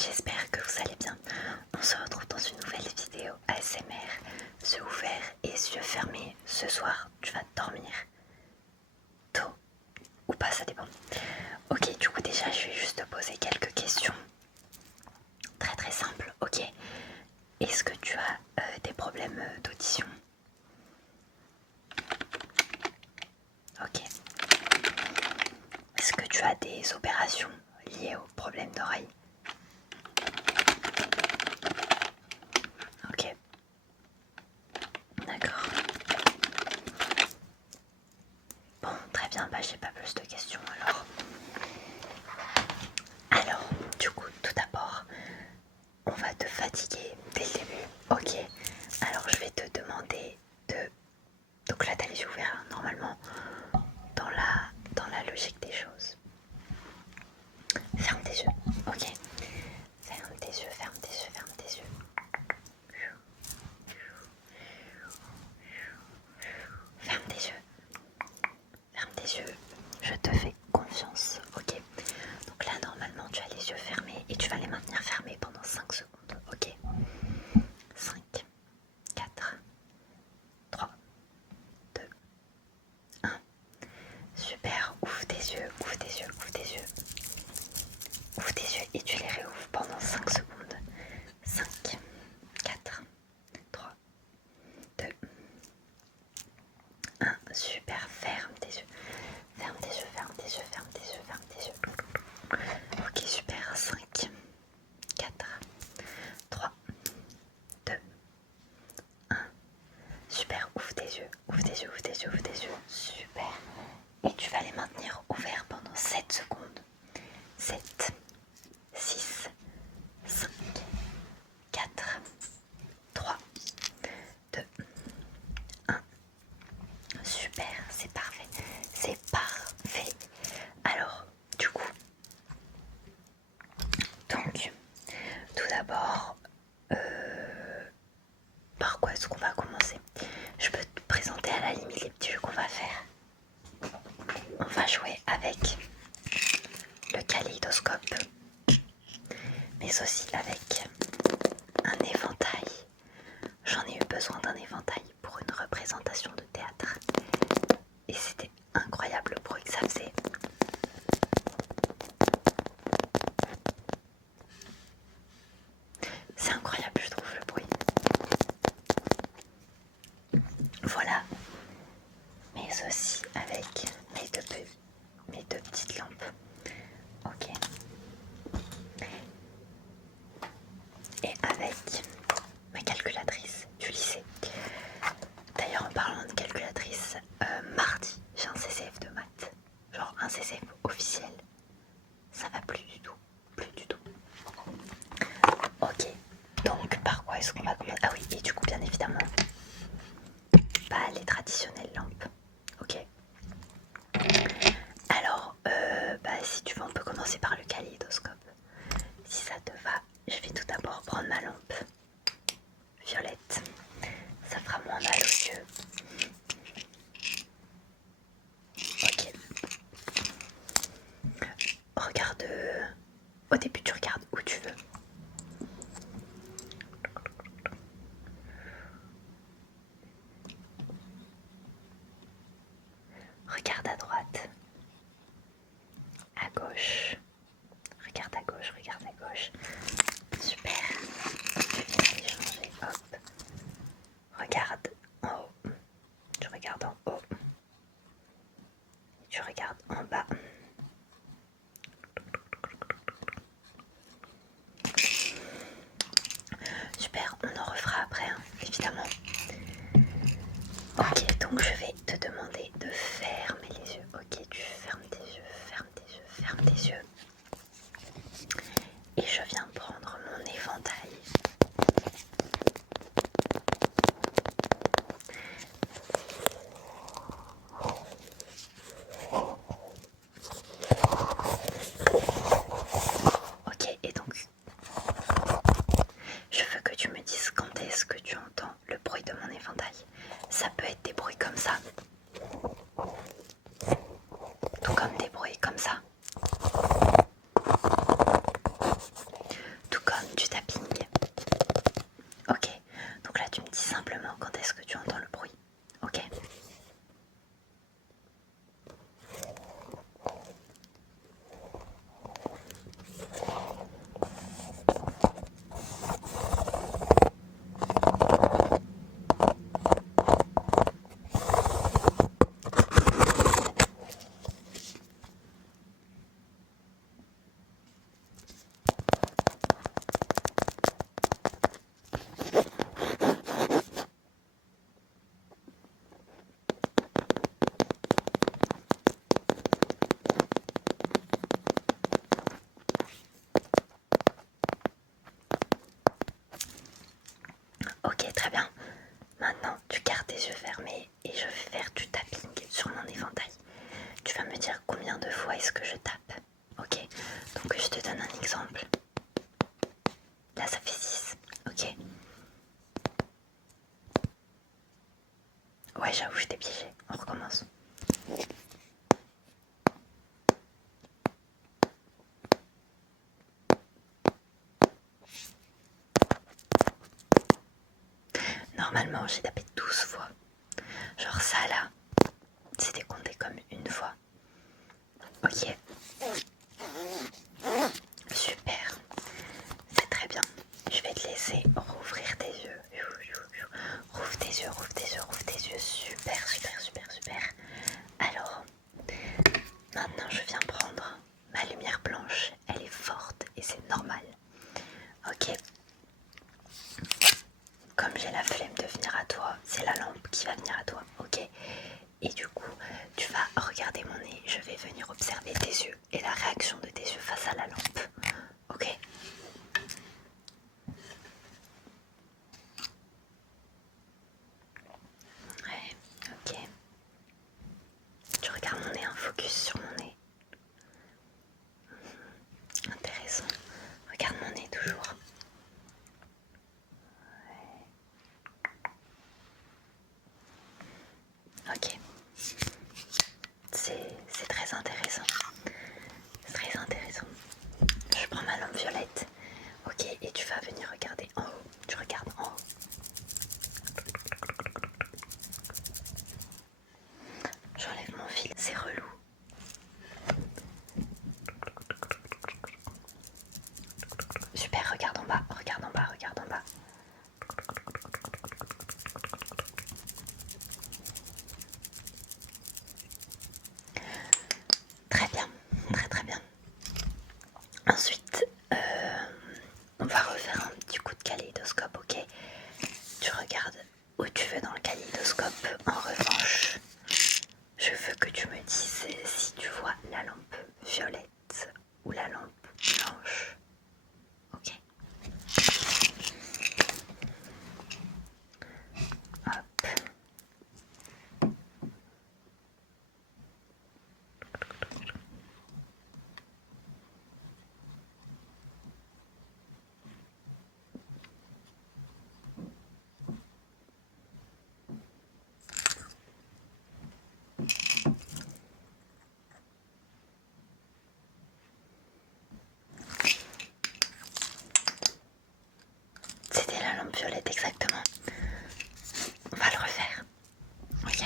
j'espère que vous allez bien. On se retrouve dans une nouvelle vidéo ASMR, yeux ouverts et yeux fermés. Ce soir, tu vas dormir tôt ou pas, ça dépend. Ok, du coup déjà, je vais juste te poser quelques questions. Très très simples, ok. Est-ce que tu as des problèmes d'audition? Ok. Est-ce que tu as des opérations liées aux problèmes d'oreille? Ok. D'accord. Bon, très bien, bah j'ai pas plus de questions alors. Alors, du coup, tout d'abord, on va te fatiguer dès le début. Ok. Alors, je vais te demander de... Donc là, t'as les yeux ouverts, hein, normalement, dans la logique des choses. Ferme tes yeux, ok. Ferme tes yeux, ferme tes yeux, ferme tes yeux. Ferme tes yeux. Ferme tes yeux. Je te fais confiance, ok. Donc là, normalement, tu as les yeux fermés et tu vas les maintenir fermés pendant 5 secondes, ok. 5, 4, 3, 2, 1. Super, ouvre tes yeux, ouvre tes yeux, ouvre tes yeux. Ouvre tes yeux et tu les réouvres pendant 5 secondes. 5, 4, 3, 2, 1. Super, ferme tes yeux. Ferme tes yeux, ferme tes yeux, ferme tes yeux, ferme tes yeux. Ok, super. 5, 4, 3, 2, 1. Super, ouvre tes yeux, ouvre tes yeux, ouvre tes yeux, ouvre tes yeux. Super. Et tu vas les maintenir ouverts pendant 7 secondes. 7, 6, 5, 4, 3, 2, 1. Super, c'est parfait. C'est parfait. Alors, du coup, donc, tout d'abord, par quoi est-ce qu'on va commencer? Je peux te présenter à la limite les petits jeux qu'on va faire. On va jouer avec le kaléidoscope, mais aussi avec un éventail. J'en ai eu besoin d'un éventail pour une représentation de théâtre. Et c'était incroyable le bruit que ça faisait. C'est incroyable, je trouve, le bruit. Voilà. Mais aussi avec mes deux petites lampes. Ok. Et avec ma calculatrice du lycée. D'ailleurs, en parlant de calculatrice, mardi, j'ai un CCF de maths. Genre un CCF officiel. Ça va plus du tout. Plus du tout. Ok. Donc, par quoi est-ce qu'on va commencer? Ah oui, et du coup, bien évidemment, pas les traditionnelles lampes. Ok. Alors, si tu veux, on peut commencer par le kaléidoscope. Si ça te va, je vais tout d'abord prendre ma lampe violette. Ça fera moins mal aux yeux. Ok. Regarde. Au début, tu regardes où tu veux. Regarde à droite. À gauche. Regarde à gauche, regarde à gauche. Super. Je viens les changer. Hop. Regarde en haut. Tu regardes en haut. Et tu regardes en bas. Super, on en refera après, hein, évidemment. Ok, donc je vais te demander de fermer les yeux. Ok, tu fermes tes yeux, ferme tes yeux, ferme tes yeux. Et je viens prendre mon éventail. Ok, et donc, je veux que tu me dises quand est-ce que tu entends le bruit de mon éventail. Ça peut être des bruits comme ça, tout comme des bruits comme ça. Là, ça fait 6. Ok. Ouais, j'avoue, je t'ai piégé. On recommence. Normalement, j'ai tapé 12 fois. Genre ça, là, c'était compté comme une fois. Ok. Super. C'est très bien. Je vais te laisser rouvrir tes yeux. Rouvre tes yeux, rouvre tes yeux, rouvre tes yeux. Super, super, super, super. Alors, maintenant je viens prendre ma lumière blanche. Elle est forte et c'est normal. Ok. Comme j'ai la flemme de venir à toi, c'est la lampe qui va venir à toi. Ok. Et du coup, tu vas regarder mon nez. Je vais venir observer tes yeux et la réaction de tes yeux face à la lampe. Ok. Ouais, ok. Tu regardes mon nez, un focus sur mon nez. Intéressant. Regarde mon nez toujours. Ouais. Ok. C'est très intéressant. C'est très intéressant. Je prends ma lampe violette. Ok, et tu vas venir regarder en haut. Tu regardes en haut. J'enlève mon fil, c'est relou. Super, regarde en bas, regarde en bas, regarde en bas. Très bien, très très bien. Ensuite, on va refaire un petit coup de kaléidoscope, ok? Tu regardes où tu veux dans le kaléidoscope. En revanche, je veux que tu me dises si tu vois la lampe violette ou la lampe blanche. Ok. Hop. C'était la lampe violette exactement. On va le refaire. Ok.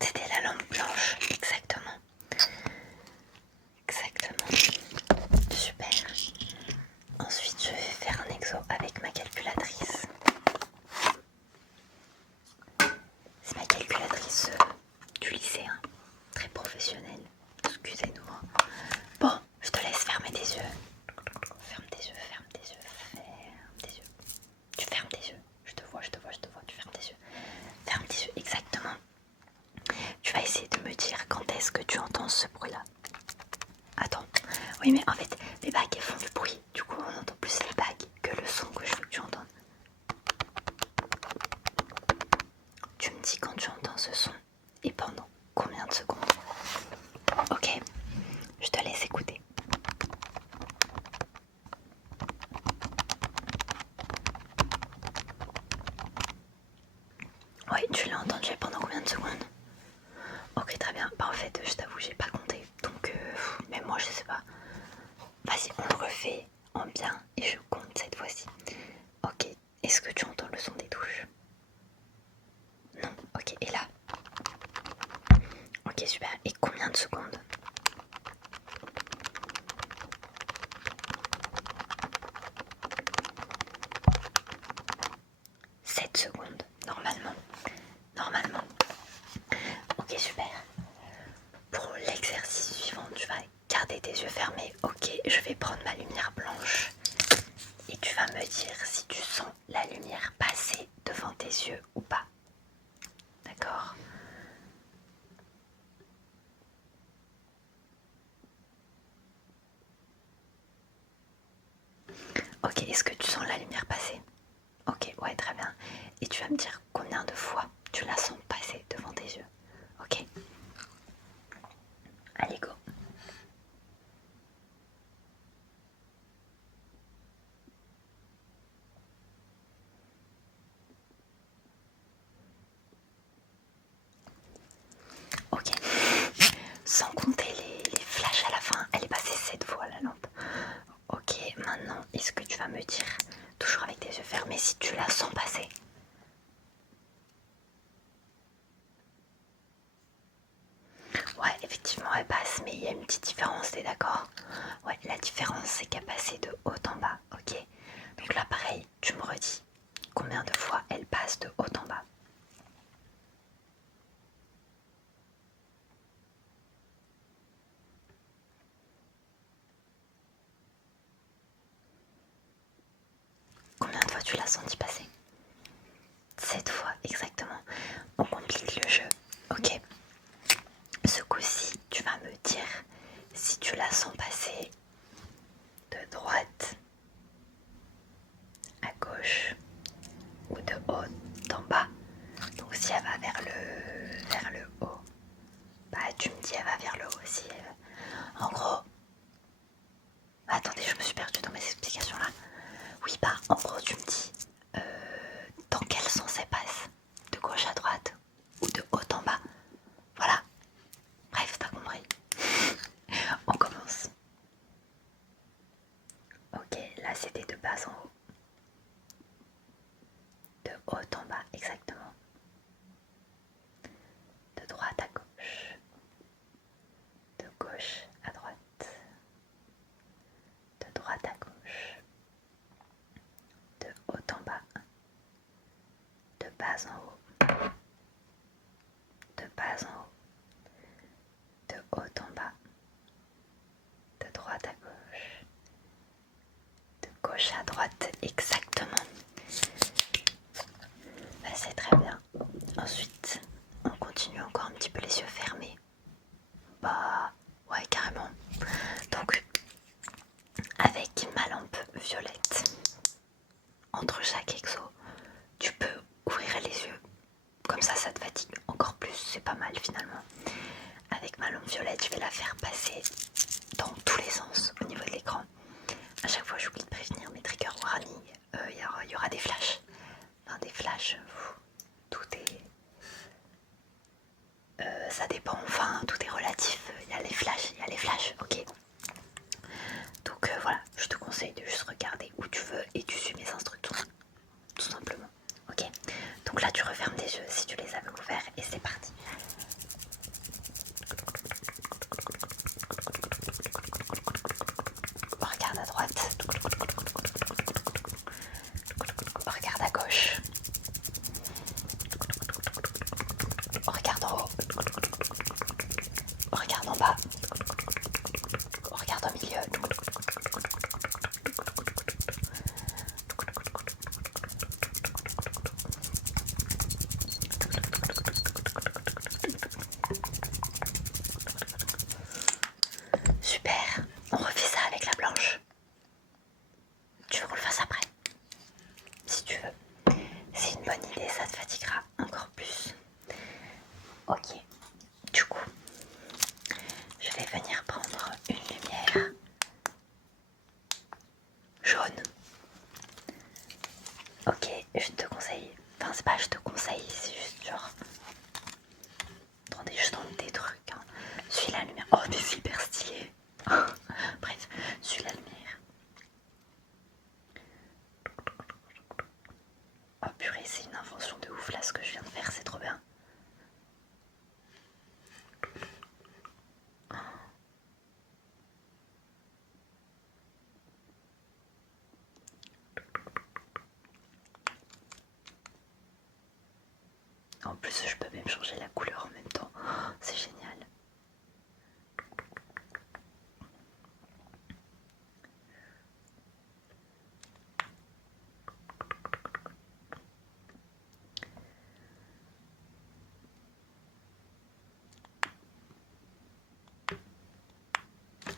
C'était la lampe blanche, exactement. Exactement. Super. Ensuite, je vais faire un exo avec ma calculatrice. C'est ma calculatrice du lycée, hein. Très professionnelle. Excusez-nous. Bon, je te laisse fermer tes yeux. Ferme tes yeux, ferme tes yeux, ferme tes yeux. Tu fermes tes yeux. Je te vois, je te vois, je te vois. Tu fermes tes yeux. Ferme tes yeux, exactement. Tu vas essayer de me dire quand est-ce que tu entends ce bruit-là. Attends. Oui, mais en fait, les bagues elles font du bruit. Du coup, on entend plus les bagues que le son que je veux que tu entendes. Tu me dis quand tu entends ce son et pendant combien de secondes. Ok, je te laisse écouter. Oui, tu l'as entendu pendant combien de secondes? Ok, très bien. Bah en fait, je t'avoue, j'ai pas compté. Donc, même moi, je sais pas. Vas-y, on le refait en bien et je compte cette fois-ci. Ok, est-ce que tu entends le son des douches? Non, ok, et là? Ok, super. Et combien de secondes? 7 secondes, normalement. Normalement. Ok, super. Pour l'exercice suivant, tu vas garder tes yeux fermés. Ok, je vais prendre ma lumière blanche. Et tu vas me dire si tu sens la lumière passer devant tes yeux ou pas. D'accord? Ok, est-ce que tu sens la lumière passer? Ok, ouais, très bien. Et tu vas me dire combien de fois tu la sens passer devant tes yeux. Ok. Allez, go. Ok. Sans compter les flashs à la fin, elle est passée 7 fois la lampe. Ok, maintenant, est-ce que tu vas me dire, toujours avec tes yeux fermés, si tu la sens passer? Ouais, effectivement, elle passe, mais il y a une petite différence, t'es d'accord? Ouais, la différence, c'est qu'elle passait de haut en bas, ok? Donc là, pareil, tu me redis combien de fois elle passe de haut en bas. Combien de fois tu l'as senti passer? 7 fois, exactement. On complique le jeu, ok? Ce coup-ci, tu vas me dire si tu la sens passer de droite à gauche ou de haut en bas. Donc si elle va vers le haut, bah tu me dis elle va vers le haut aussi. En gros, attendez, je me suis perdue dans mes explications là. Oui, bah en gros tu me dis dans quel sens elle passe, de gauche à droite ou de haut en bas. Voilà, bref, t'as compris. On commence. Ok, là c'était de bas en haut. De haut en bas, exactement. De droite à gauche. De gauche à droite. De droite à gauche. De haut en bas. De bas en haut. De bas en haut. De haut en bas. De droite à gauche. De gauche à droite, exactement. Bah, c'est très bien. Ensuite, on continue encore un petit peu les yeux fermés. Bah, ouais, carrément. Donc, avec ma lampe violette, entre chaque exo, tu peux ouvrir les yeux. Comme ça te fatigue encore plus. C'est pas mal finalement. Avec ma lampe violette, je vais la faire passer dans tous les sens au niveau de l'écran. À chaque fois, j'oublie de prévenir mes trigger warnings. Il y aura des flashs. Enfin, des flashs, tout est... ça dépend, enfin, tout est relatif. Il y a les flashs, ok. Donc voilà, je te conseille de juste regarder où tu veux et tu suis mes instructions, tout simplement. Ok, donc là tu refermes tes yeux si tu les avais ouverts et c'est parti. Regarde à droite. Regarde à gauche. Regarde en haut. Regarde en bas. Regarde au milieu. Super. On refait ça avec la blanche. Tu veux qu'on le fasse après? Si tu veux. C'est une bonne idée, ça te fatiguera encore plus. Ok. Du coup, je vais venir prendre une lumière jaune. Ok, je te conseille. Enfin, c'est pas je te conseille, c'est juste genre. Attendez, je tente des trucs. Hein. Suis la lumière. Oh, c'est super stylé. Bref, suis la lumière. Oh purée, c'est une invention de ouf là ce que je viens de faire, c'est trop bien. En plus, je peux même changer la couleur en même temps. Oh, c'est génial.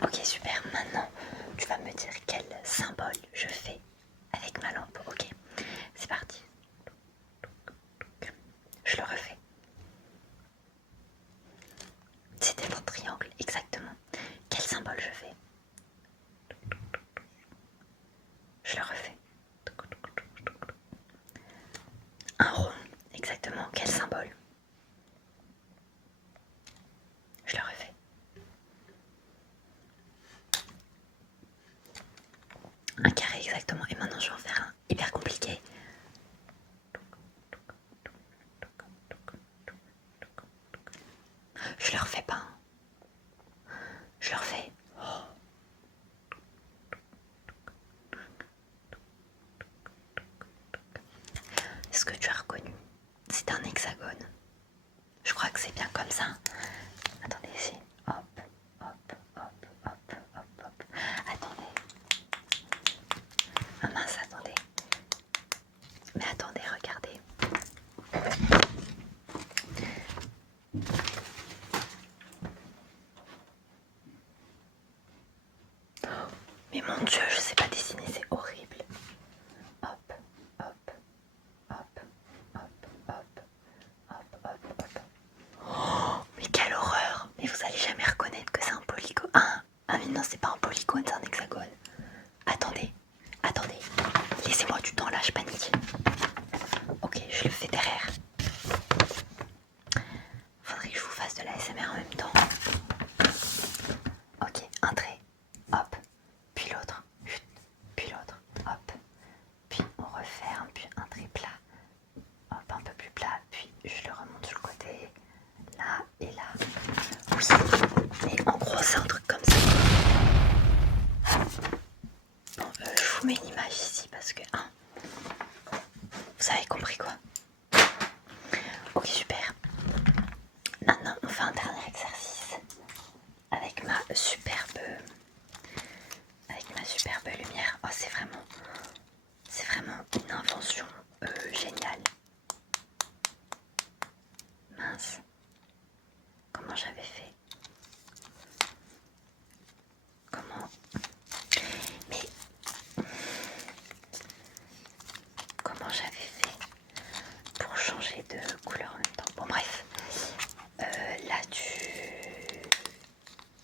Ok, super. Maintenant, tu vas me dire quel symbole je fais c'est un triangle, exactement. Quel symbole je fais? Je le refais. Un rond, exactement. Quel symbole? Je le refais. Un carré, exactement. Et maintenant, je vais en faire un hyper compliqué. Je le refais pas. Je le refais. Est-ce que tu as reconnu? C'est un hexagone. Je crois que c'est bien comme ça. Attendez ici. Hop, hop, hop, hop, hop, hop. Attendez. Ah mince, attendez. Mais attendez, regardez. Mais mon Dieu, je sais pas dessiner, c'est horrible. Hop, hop, hop, hop, hop, hop, hop, hop. Oh, mais quelle horreur! Mais vous allez jamais reconnaître que c'est un polygone. Ah mais non, c'est pas un polygone, c'est un hexagone. Attendez, attendez. Laissez-moi du temps là, je panique. Ok, je le fais derrière. Faudrait que je vous fasse de la SMR en même temps. Ok, un trait. Hop. Puis l'autre. Puis l'autre. Hop. Puis on referme. Puis un trait plat. Hop, un peu plus plat. Puis je le remonte sur le côté. Là et là. Oui. Et en gros, c'est un truc comme ça. Bon, je vous mets une image ici parce que... vous avez compris quoi? Ok, super. Maintenant, on fait un dernier exercice avec ma superbe lumière. Oh, c'est vraiment une invention géniale. Mince, comment j'avais fait? Mais comment j'avais fait pour changer de couleur en même temps? Bon bref, là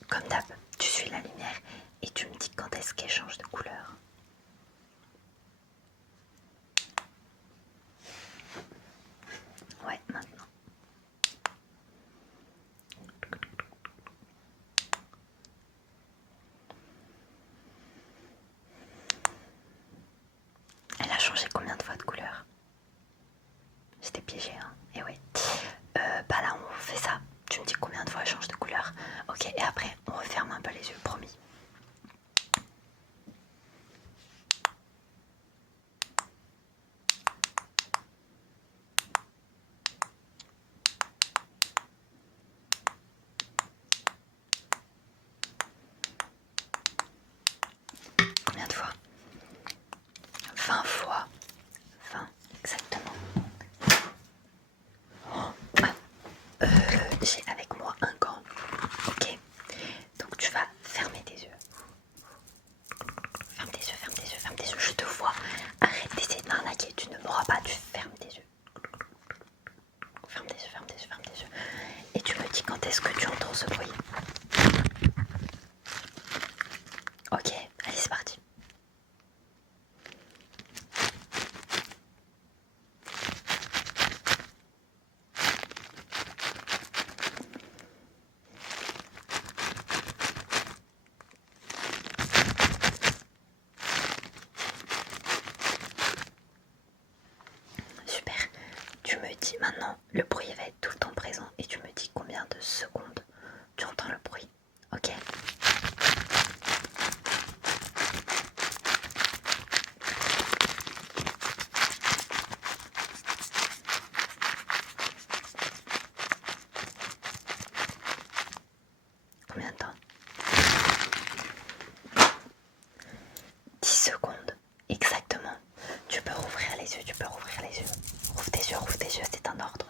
comme d'hab, tu suis la lumière et tu me dis quand est-ce qu'elle change de couleur. Ouais, maintenant. Elle a changé combien de fois de couleur? J'étais piégée, hein. Et oui. Bah là, on fait ça. Tu me dis combien de fois elle change de couleur. Ok, et après, on referme un peu les yeux, promis. Combien de fois? 20 fois. 20, exactement. J'ai avec moi un gant. Ok. Donc tu vas fermer tes yeux. Ferme tes yeux, ferme tes yeux, ferme tes yeux. Je te vois. Arrête d'essayer de m'arnaquer. Tu ne m'auras pas. Tu fermes tes yeux. Ferme tes yeux, ferme tes yeux, ferme tes yeux. Et tu me dis quand est-ce que tu entends ce bruit. Ok, allez, c'est parti. Super. Tu me dis maintenant, le bruit va être tout le temps présent et tu me dis combien de secondes tu entends le bruit. Ok. Combien de temps? 10 secondes. Exactement. Tu peux rouvrir les yeux, tu peux rouvrir les yeux. Rouvre tes yeux, c'est un ordre.